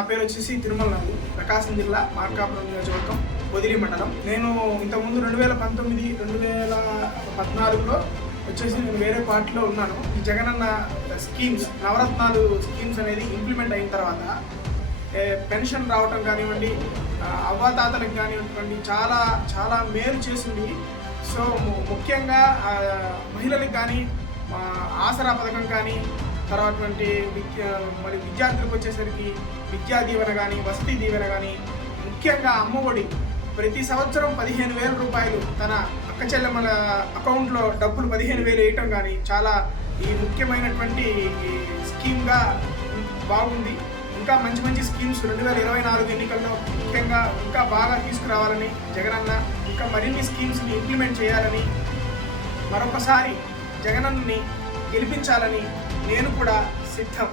నా పేరు వచ్చేసి తిరుమల నాయుడు, ప్రకాశం జిల్లా మార్కాపురం నియోజకవర్గం, పొదిలి మండలం. నేను ఇంతకుముందు 2019, 2014లో వచ్చేసి నేను వేరే పార్టీలో ఉన్నాను. ఈ జగనన్న స్కీమ్స్, నవరత్నాలు స్కీమ్స్ అనేది ఇంప్లిమెంట్ అయిన తర్వాత పెన్షన్ రావటం కానివ్వండి, అవ్వాతాతలకు కానివ్వండి, చాలా చాలా మేలు చేసింది. సో ముఖ్యంగా మహిళలకు కానీ ఆసరా పథకం కానీ, తర్వాత మరి విద్యార్థులకు వచ్చేసరికి విద్యా దీవెన కానీ, వసతి దీవెన కానీ, ముఖ్యంగా అమ్మఒడి ప్రతి సంవత్సరం 15,000 రూపాయలు తన అక్క చెల్లెమ్మల అకౌంట్లో డబ్బులు 15,000 వేయటం కానీ చాలా ఈ ముఖ్యమైనటువంటి స్కీమ్గా బాగుంది. ఇంకా మంచి మంచి స్కీమ్స్ 2024 ఎన్నికల్లో ముఖ్యంగా ఇంకా బాగా తీసుకురావాలని జగనన్న ఇంకా మరిన్ని స్కీమ్స్ని ఇంప్లిమెంట్ చేయాలని, మరొకసారి జగనన్నని గెలిపించాలని నేను కూడా సిద్ధం.